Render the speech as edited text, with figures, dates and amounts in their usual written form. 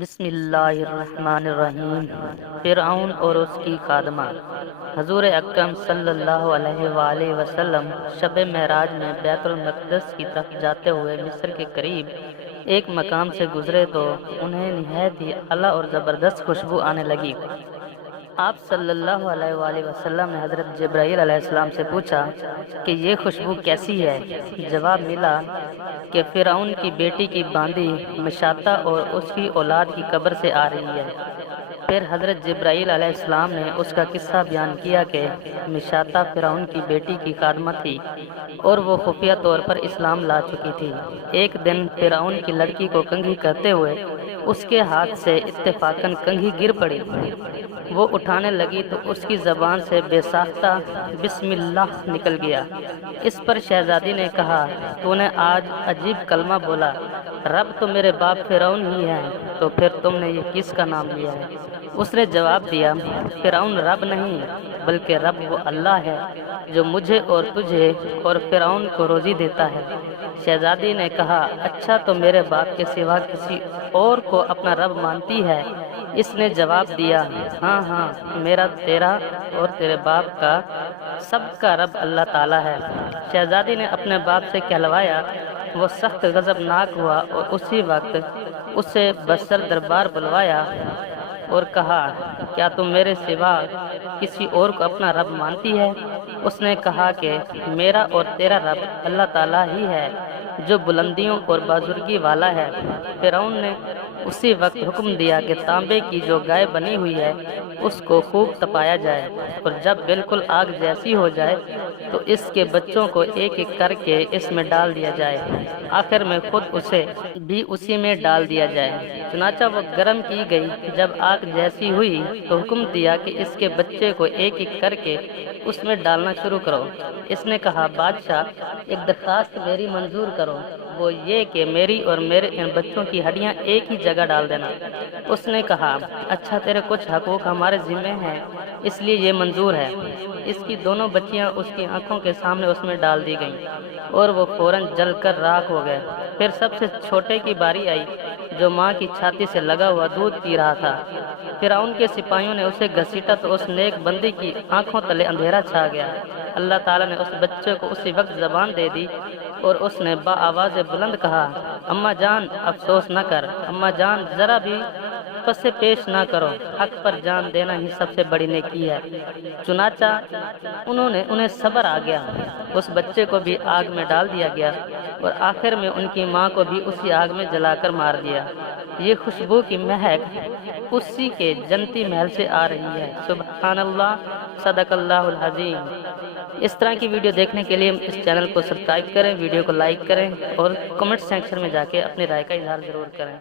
بسم اللہ الرحمن الرحیم۔ فرعون اور اس کی خادمہ۔ حضور اکرم صلی اللہ علیہ وآلہ وسلم شب معراج میں بیت المقدس کی طرف جاتے ہوئے مصر کے قریب ایک مقام سے گزرے تو انہیں نہایت ہی اعلیٰ اور زبردست خوشبو آنے لگی۔ آپ صلی اللہ علیہ وآلہ وسلم نے حضرت جبرائیل علیہ السلام سے پوچھا کہ یہ خوشبو کیسی ہے؟ جواب ملا کہ فرعون کی بیٹی کی باندی مشاطہ اور اس کی اولاد کی قبر سے آ رہی ہے۔ پھر حضرت جبرائیل علیہ السلام نے اس کا قصہ بیان کیا کہ مشاطہ فرعون کی بیٹی کی خادمہ تھی اور وہ خفیہ طور پر اسلام لا چکی تھی۔ ایک دن فرعون کی لڑکی کو کنگھی کرتے ہوئے اس کے ہاتھ سے اتفاقاً کنگھی گر پڑی۔ وہ اٹھانے لگی تو اس کی زبان سے بے ساختہ بسم اللہ نکل گیا۔ اس پر شہزادی نے کہا، تو نے آج عجیب کلمہ بولا، رب تو میرے باپ فرعون ہی ہے، تو پھر تم نے یہ کس کا نام لیا ہے؟ اس نے جواب دیا، فرعون رب نہیں بلکہ رب وہ اللہ ہے جو مجھے اور تجھے اور فرعون کو روزی دیتا ہے۔ شہزادی نے کہا، اچھا تو میرے باپ کے سوا کسی اور کو اپنا رب مانتی ہے؟ اس نے جواب دیا، ہاں ہاں، میرا، تیرا اور تیرے باپ کا سب کا رب اللہ تعالیٰ ہے۔ شہزادی نے اپنے باپ سے کہلوایا۔ وہ سخت غضبناک ہوا اور اسی وقت اسے بسر دربار بلوایا اور کہا، کیا تم میرے سوا کسی اور کو اپنا رب مانتی ہے؟ اس نے کہا کہ میرا اور تیرا رب اللہ تعالیٰ ہی ہے جو بلندیوں اور بزرگی والا ہے۔ فرعون نے اسی وقت حکم دیا کہ تانبے کی جو گائے بنی ہوئی ہے اس کو خوب تپایا جائے، اور جب بالکل آگ جیسی ہو جائے تو اس کے بچوں کو ایک ایک کر کے اس میں ڈال دیا جائے، آخر میں خود اسے بھی اسی میں ڈال دیا جائے۔ چنانچہ وہ گرم کی گئی۔ جب آگ جیسی ہوئی تو حکم دیا کہ اس کے بچے کو ایک ایک کر کے اس میں ڈالنا شروع کرو۔ اس نے کہا، بادشاہ، ایک درخواست میری منظور کرو، وہ یہ کہ میری اور میرے ان بچوں کی ہڈیاں ایک ہی جگہ ڈال دینا۔ اس نے کہا، اچھا، تیرے کچھ حقوق ہمارے ذمہ ہیں، اس لیے یہ منظور ہے۔ اس کی دونوں بچیاں اس کی آنکھوں کے سامنے اس میں ڈال دی گئیں اور وہ فوراً جل کر راکھ ہو گئے۔ پھر سب سے چھوٹے کی باری آئی جو ماں کی چھاتی سے لگا ہوا دودھ پی رہا تھا۔ فرعون کے سپاہیوں نے اسے گھسیٹا تو اس نیک بندی کی آنکھوں تلے اندھیرا چھا گیا۔ اللہ تعالیٰ نے اس بچے کو اسی وقت زبان دے دی اور اس نے بآواز بلند کہا، اماں جان، افسوس نہ کر، اماں جان، ذرا بھی پس پیش نہ کرو، حق پر جان دینا ہی سب سے بڑی نیکی ہے۔ چنانچہ انہیں صبر آ گیا۔ اس بچے کو بھی آگ میں ڈال دیا گیا اور آخر میں ان کی ماں کو بھی اسی آگ میں جلا کر مار دیا۔ یہ خوشبو کی مہک اسی کے جنتی محل سے آ رہی ہے۔ سبحان اللہ، صدق اللہ العظیم۔ اس طرح کی ویڈیو دیکھنے کے لیے اس چینل کو سبسکرائب کریں، ویڈیو کو لائک کریں اور کمنٹ سیکشن میں جا کے اپنی رائے کا اظہار ضرور کریں۔